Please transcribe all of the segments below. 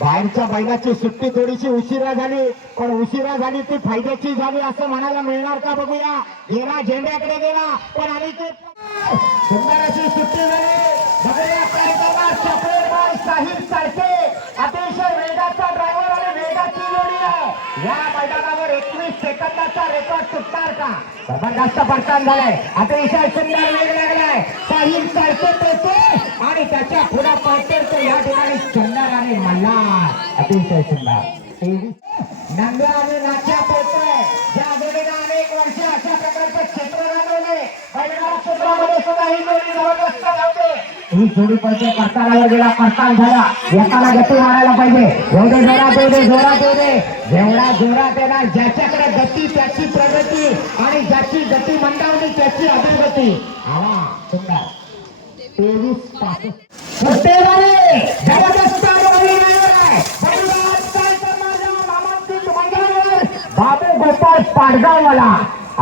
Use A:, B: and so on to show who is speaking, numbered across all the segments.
A: बाहेरच्या बैलाची सुट्टी थोडीशी उशिरा झाली पण उशिरा झाली ती फायद्याची झाली असं म्हणायला मिळणार का बघूया. गेला झेंड्याकडे गेला पण आणि ते सुंदर अशी सुट्टी झाली. बघूया कार्यक्रमात चॉकलेट बॉय साहिब सारखे. अतिशय वेगाचा ड्रायव्हर आणि वेगाची जोडी आहे. या मैदानावर एकवीस सेकंदाचा रेकॉर्ड तुटणार का? जबरदस्त पडतान झालाय. अतिशय सुंदर वेग लागलाय. साहिब सारखे आणि त्याच्या पुढे पळते तर या ठिकाणी सुंदर आणि आणि पोहोचतोय ज्या जोडीनं अनेक वर्ष अशा क्षेत्र बैलगाडा क्षेत्रामध्ये सुद्धा ही जोडी जबरदस्त ही जोडी गेला करतान झाला. एकाला गती मारायला पाहिजे. एवढे जोरात येऊ दे जोरात येऊ दे जेवढा जोरात येणार ज्याच्याकडे गती त्याची प्रगती. आणि ज्याची गती मंदावली त्याची अधोगती हा सुंदर. तेवीस पासष्ट सत्तेवाले जबरदस्त अनुभवी driver आहे. बैलगाडा काय करणार या नामांकित मैदानावर? बाबू पाडगाववाला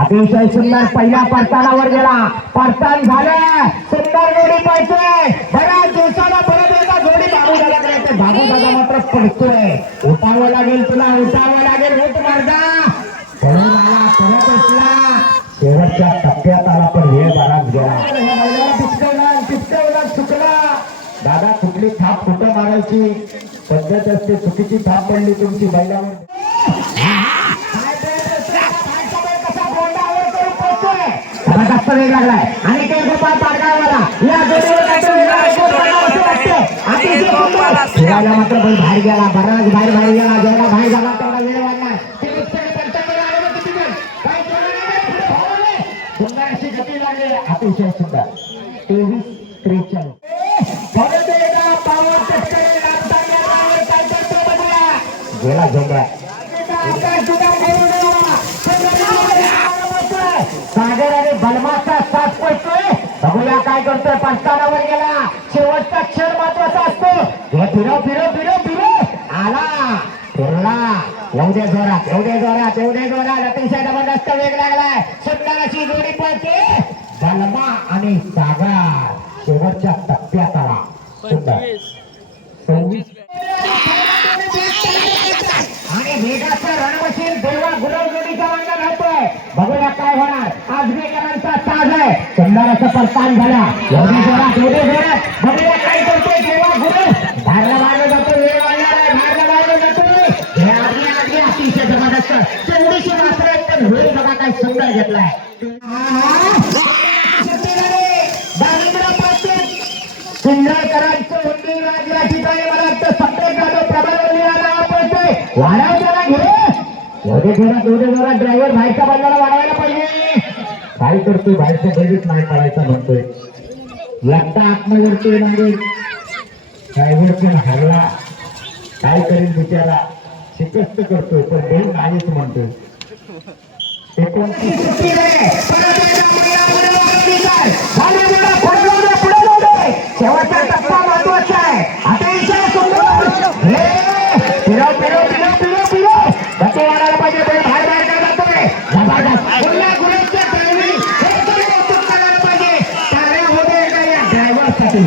A: अतिशय सुंदर पहिल्या परतानावर गेला. परतान झालं. सुंदर जोडी पाहिजे बऱ्याच दिवसाला परत एकदा जोडी बाबू दादाकडे येते बाबू दादा मात्र पडतोय उठावं लागेल तुला उठावं लागेल होत मार्गा पळून आला परत असला शेवटच्या टप्प्यात आला पण हे बराच गेला. पिचकवला पिचकवला चुकला दादा कुठली थाप कुठं मारायची? पद्धत असते चुकीची थाप पडली तुमची बैलावर. जबरदस्त वेग लागलाय. आणि ते गोपाळ पाडगाववाला या. अतिशय. फिरायला मात्र बैल बाहेर गेला. बराच बाहेर बाहेर गेला. जेवढा बाहेर झाला. तेवढा वेळ वाढणार तेवीस पॉईंट पंच्याण्णव आलेलं किती जण? काही केलं नाही, पुढे धावले. सुंदर अशी गती लागली अतिशय सुंदर तेवीस त्रेचाळीस परत एकदा पावर चटकन लागताना पावर काय करतो बघूया गेला झेंड्या सागर आणि बलमाचा साथ पडतोय बघूया काय करतोय. पंचानावर गेला. शेवटचा क्षण महत्त्वाचा असतो. हे फिरव फिरव फिरव फिरव. आला. फिरला. एवढे जोरात एवढे जोरात एवढे जोरात. अतिशय जबरदस्त वेग लागलाय. सुंदराची जोडी पळते. बलमा आणि सागर. शेवटच्या टप्प्यात आला. सुंदर. बघूया काय होणार. आज वेगरांचा साज आहे. चंदाराचा असं परतान झाला. एवढी जोरात एवढी जोरात. बघूया काय करतोय देवा गुरु. बाहेरला मारलं जातो वेळ वाढणार आहे बाहेरला मारलं जातो हे आधी आधी अतिशय जबरदस्त. तेवढीशी मात्र एकदम पण वेळ बघा काय सुंदर घेतलाय. सुंदरकरांचं हुंडी राज ठिकाणी मला वाटतं सत्तेचा जो प्रभावलीला नाव आपण ते वाढवताना घेऊ एवढे जोरात एवढे जोरात ड्रायव्हर बाहेरच्या बंदाला वाढवायला पाहिजे. काय करतोय बाहेरच्या बैलीच नाही पडायचा म्हणतोय. एकटा आत्मवरती येणारे ड्रायव्हर पण हरला. काय करेल बिचारा? शिकस्त करतोय पण दोन नाहीच म्हणतोय. शेवटचा टप्पा नाही. परत एकदा मुलीला मुलीला वरती जाय. झाले मुलं, पुढे जाऊ दे, पुढे जाऊ दे. शेवटचा टप्पा महत्त्वाचा आहे अतिशय सुंदर हे, फिरव फिरव फिरव फिरव फिरव गती वाढायला पाहिजे बैल बाहेर बाहेर काय जातोय जबरदस्त गुल्ल्या गुलाबच्या ड्रायव्हरिंग हे तरी कौतुक करायला पाहिजे टाळ्या होऊ दे एकदा ड्रायव्हरसाठी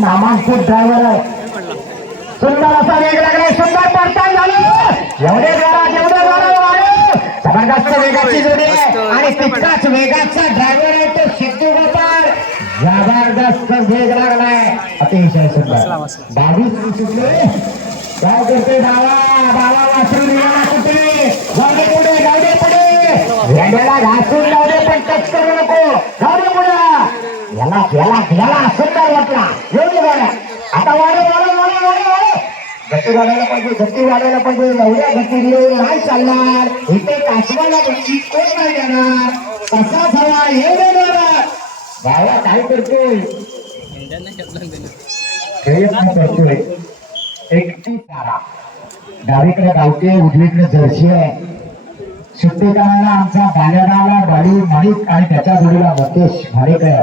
A: नामांकित ड्रायव्हर आहे. सुंदर असा वेग लागलाय सुंदर पडताळ झालं. एवढे जोरात एवढे जोरात. जबरदस्त वेगाची जोडी आहे. आणि तितकाच वेगाचा ड्रायव्हर आहे तो सिद्धू गोपाळ. जबरदस्त वेग लागलाय. अतिशय सुंदर. बावीस सुटले काय करते डावा डावा वासरू निघाला कुठे जाऊ दे पुढे जाऊ दे पुढे वेड्याला घासून जाऊ दे पण टच करू नको जाऊ दे पुढे याला याला याला सुंदर वाटला. एवढी गाड्या. आता वाढव वाढव वाढव वाढव वाढव गती वाढायला पाहिजे गती वाढायला पाहिजे. एवढ्या गतीने नाही चालणार. इथे कासवाला गती कोण नाही देणार? कसा झाला हे देणार. बाबा काय करतोय? प्रयत्न करतोय. एकटी तारा डावीकडे गावते उजवीकडे जर्शी आहे. सुट्टी करायला आमचा बाल्याडाला बाळी माणिक आणि त्याच्या जोडीला मतेश भाडेकर.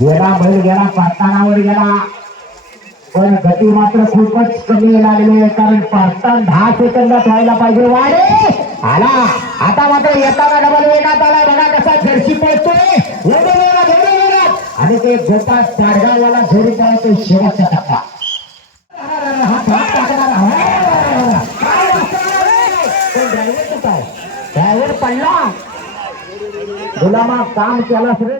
A: गेला बैल गेला पातानावर गेला पण गती मात्र खूपच कमी लागली आहे कारण पाचतान दहा सेकंदात व्हायला पाहिजे. वाढे आला. आता मात्र येताना डबल वेगात आला बघा कसा झडशी पळतोय. आणि ते गोपाळ ताडगावला झोडी पळतोय शेवटचा टप्पा. हा पडला. गुलामा काम केलं रे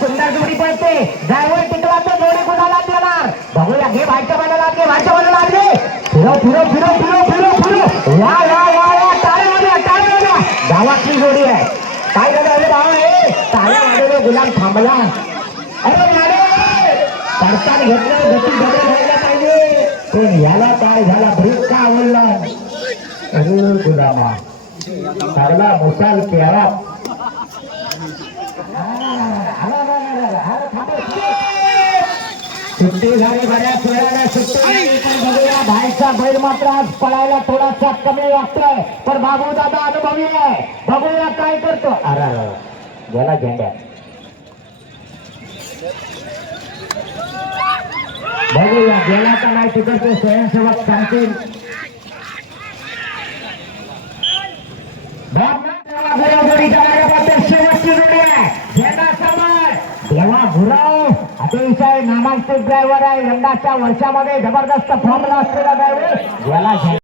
A: सुंदर जोडी पडते ड्रायव्हर टिकला तर जोडी कुणाला देणार घे बाहेरच्या बाहेरच्या लागले फिरो फिरो फिरो फिरो फिरो फिरो. टाळे टाळे गावातली जोडी आहे. काय झालं अरे टाळ्या वाजवले गुलाम थांबला. अरे घेतलं गती पाहिजे. पण याला काय झाला ब्रेक का आवडला? अरे गुलामा चांगला प्यारा. सुट्टी झाली बऱ्याच वेळाला सुट्टी बाहेरचा बैल मात्र आज पळायला थोडासा कमी वाटतोय. पण बाबू दादा अनुभवी आहे. बघूया काय करतो. अरे. गेला झेंड्यात बघूया गेला का नाही तिकडचे स्वयंसेवक सांगतील शेवटची जोडी आहे झेंडा समोर देवा भुराव अतिशय नामांकित ड्रायव्हर आहे. यंदाच्या वर्षामध्ये जबरदस्त फॉर्मला असलेला ड्रायव्हर याला